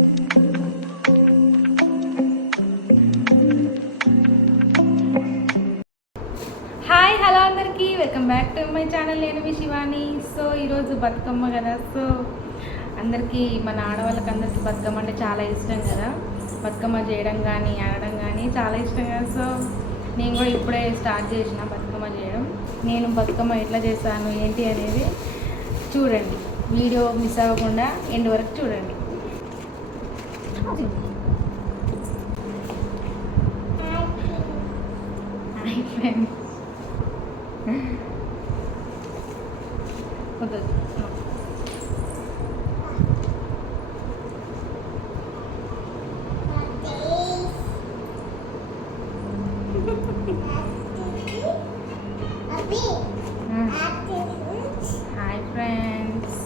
Hi hello అందరికీ welcome back to my channel. నేను మీ Shivani. So ఈరోజు బతుకమ్మ కదా. సో అందరికీ మన ఆడవాళ్ళకి అందరికీ బతుకమ్మ అంటే చాలా ఇష్టం కదా. బతుకమ్మ చేయడం కానీ ఆడడం కానీ చాలా ఇష్టం కదా. సో నేను కూడా ఇప్పుడే స్టార్ట్ చేసిన బతుకమ్మ చేయడం. నేను బతుకమ్మ ఎట్లా చేస్తాను ఏంటి అనేది చూడండి. వీడియో మిస్ అవ్వకుండా ఎండ్ వరకు చూడండి. Hi friends. Hi friends.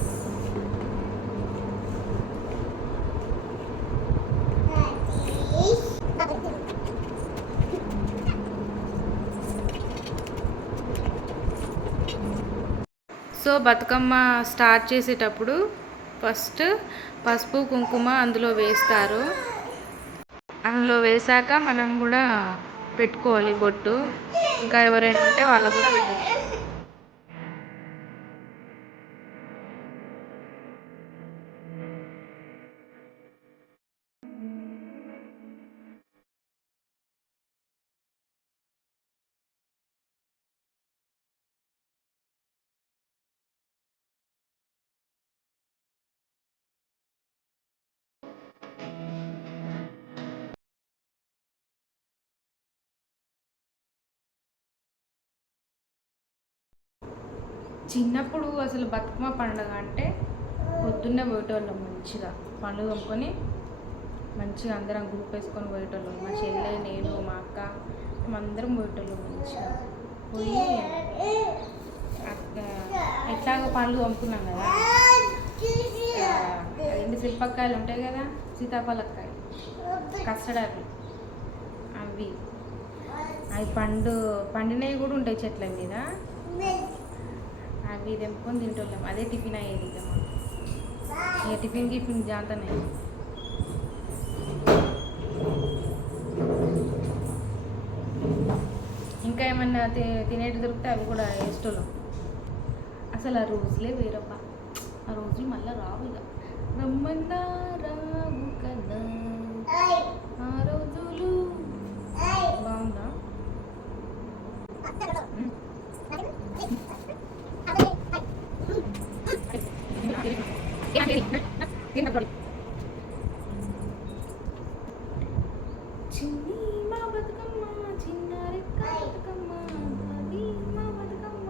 So Bathukamma start చేసేటప్పుడు ఫస్ట్ పసుపు కుంకుమ అందులో వేస్తారు. అందులో వేసాక మనం కూడా పెట్టుకోవాలి బొట్టు. ఇంకా ఎవరైనా ఉంటే వాళ్ళకు కూడా పెట్టాలి. చిన్నప్పుడు అసలు బతుకమ్మ పండుగ అంటే పొద్దున్నే పోయేటోళ్ళం. మంచిగా పండుగ కొనుక్కొని మంచిగా అందరం గ్రూప్ వేసుకొని పోయేటోళ్ళం. మా చెల్లె, నేను, మా అక్క అందరం పోయేటోళ్ళం. మంచిగా పోయి ఎట్లాగో పండ్లు కొనుక్కున్నాం కదా. రెండు శిల్పక్కాయలు ఉంటాయి కదా, సీతాఫలక్కాయ, కస్టర్డ్ యాపిల్, అవి పండినవి కూడా ఉంటాయి చెట్ల మీద. అవి తెంపుకొని తింటున్నాం. అదే టిఫిన్ అయ్యేది. ఇక టిఫిన్ జాంతనే. ఇంకా ఏమన్నా తినేటి దొరికితే అవి కూడా వేసేటోళ్ళం. అసలు ఆ రోజులే వేరబ్బా. ఆ రోజులు మళ్ళీ రావు. ఇక రమ్మన్నా రావు కదా ఆ రోజులు. బాగుందా? చిన్ని మా బతుకమ్మ చిన్నారి బతుకమ్మ మా బతుకమ్మ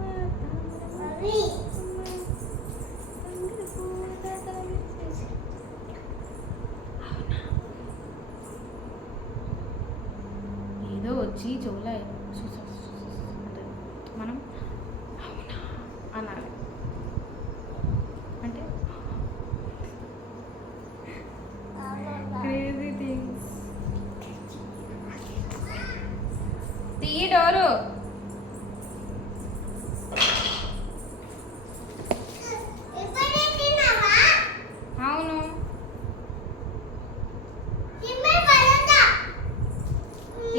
ఏదో వచ్చి చెవులా మనం అవునా అనాలి. అంటే క్రేజీ థింగ్స్. తీయి డోరు. అవును.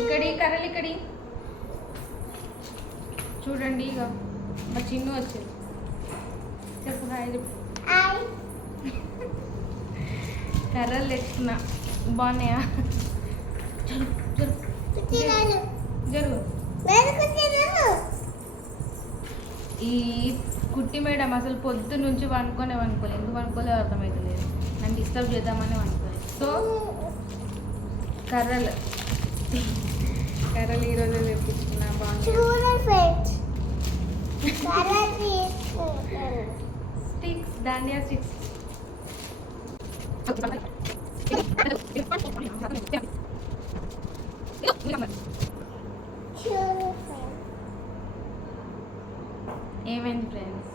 ఇక్కడి కర్రలు ఇక్కడి చూడండి. ఇక మా చిన్ను వచ్చింది. చెప్పు హాయ్ చెప్పు. కర్రలు తెచ్చుకున్నా. బాగున్నాయా? జరుగు. ఈ కుట్టి మేడం అసలు పొద్దు నుంచి వండుకోలేదు. ఎందుకు వండుకోలేదు అర్థమవుతలేదు. నన్ను డిస్టర్బ్ చేద్దామని వండుకోలేదు. సో కర్రలు ఈరోజు తెప్పించుకున్నా. బాగుంది. Sticks, dandiya sticks. ఏమైంది ఫ్రెండ్స్?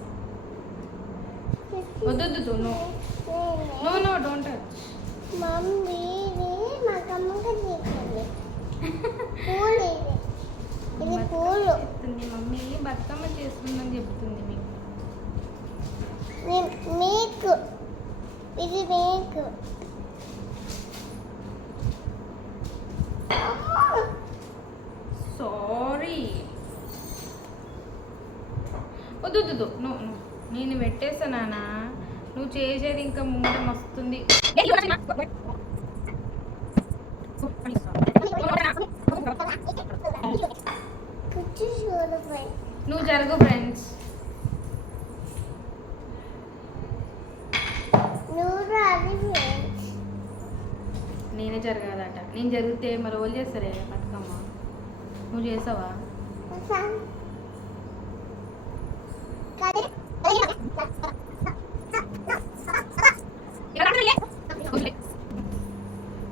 వద్దు. No don't touch. Mummy mummy Bathukamma చేస్తుందని చెప్తుంది మీకు. ఇది మీకు. వద్దు వద్దు నువ్వు నేను పెట్టేస్తానా, నువ్వు చేసేది ఇంకా ముందు మస్తుంది. నువ్వు జరుగు ఫ్రెండ్స్. నేనే జరగాలట. నేను జరిగితే మరి వాళ్ళు చేస్తారే బతుకమ్మ. నువ్వు చేసావా?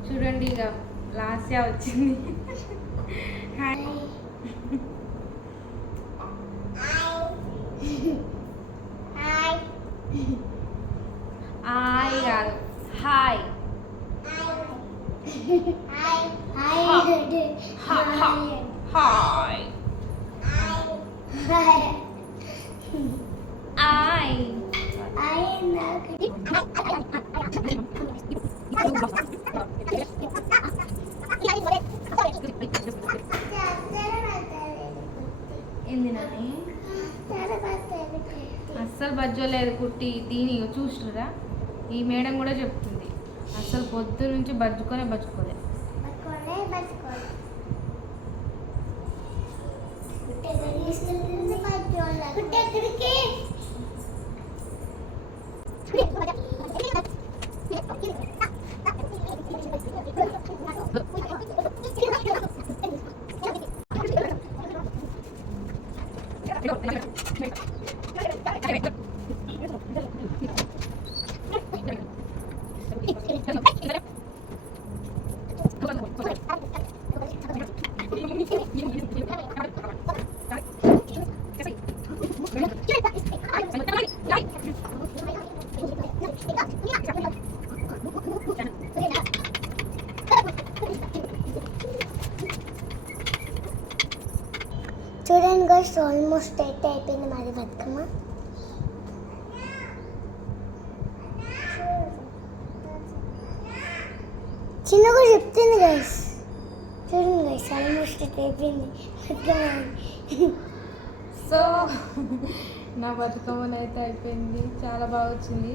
చూడండి ఇక లాస్యా వచ్చింది. హాయ్ హాయ్ కాదు హాయ్. హాయ్ ఏందినని అస్సలు బజ్జోలేదు కుట్టి దీని చూస్తురా. ఈ మేడం కూడా చెప్తుంది అస్సలు పొద్దు నుంచి బజ్జుకోలే. చూడండి గైస్, ఆల్మోస్ట్ అయితే అయిపోయింది మరి బతుకమ్మ. చిన్నగా చెప్తుంది గైస్. చూడండి గైస్, ఆల్మోస్ట్ అయితే అయిపోయింది బతుకమ్మ. సో నా బతుకమ్మని అయితే అయిపోయింది, చాలా బాగా వచ్చింది.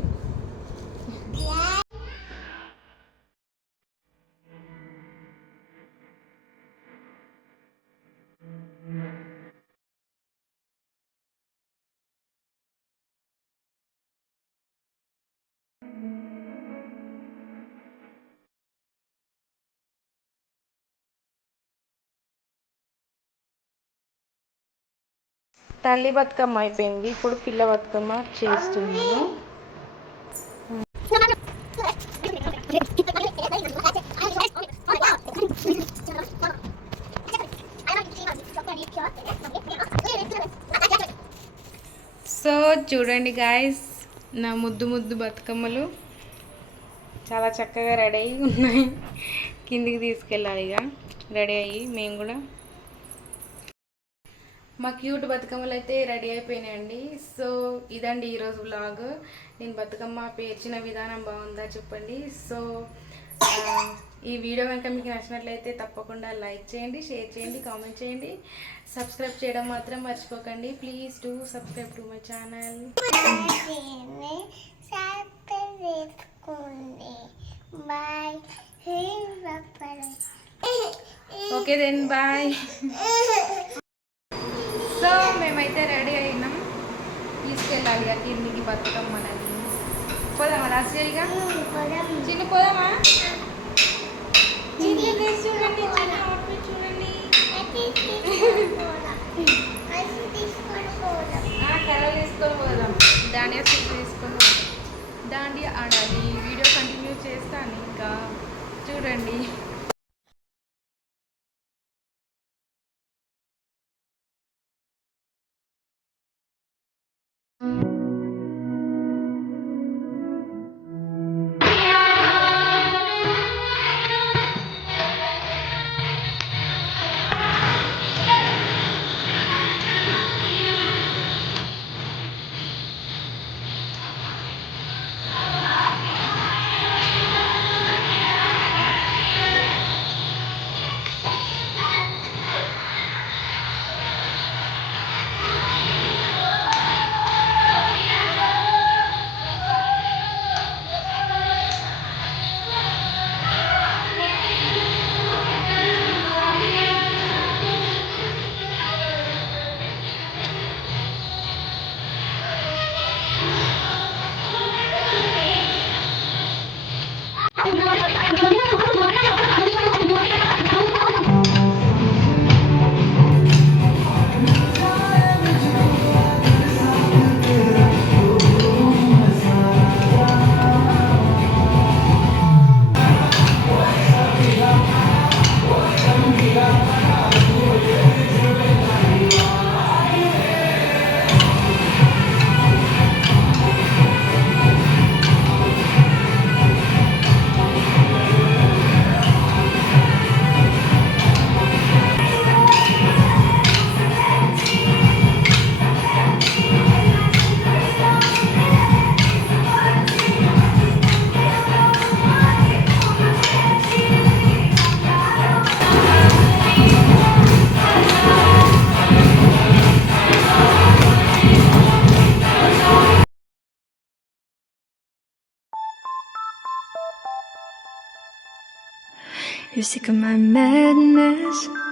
తల్లి బతుకమ్మ అయిపోయింది, ఇప్పుడు పిల్ల బతుకమ్మ చేస్తున్నాను. సో చూడండి గాయస్, నా ముద్దు ముద్దు బతుకమ్మలు చాలా చక్కగా రెడీ అయ్యి ఉన్నాయి. కిందికి తీసుకెళ్ళాలి ఇక రెడీ అయ్యి మేము కూడా. మా క్యూట్ బతుకమ్మలు అయితే రెడీ అయిపోయినాయండి. సో ఇదండి ఈరోజు వ్లాగ్. నేను బతుకమ్మ పేర్చిన విధానం బాగుందా చెప్పండి. సో ఈ వీడియో కనుక మీకు నచ్చినట్లయితే తప్పకుండా లైక్ చేయండి, షేర్ చేయండి, కామెంట్ చేయండి, సబ్స్క్రైబ్ చేయడం మాత్రం మర్చిపోకండి. Please do subscribe to my channel. Okay then bye. So మేమైతే రెడీ అయినాం, తీసుకెళ్ళాలి ఇక కిందికి బతుకమ్మనని. పోదామా రాజకీయాలుగా? చిన్న పోదామా? చూడండి, చిన్న అవుట్ఫిట్ చూడండి. కలర్ తీసుకొని పోదాం, దాండియా సూట్ తీసుకొని పోదాం, దాండియా ఆడాలి. వీడియో కంటిన్యూ చేస్తాను ఇంకా చూడండి. You're sick of my madness.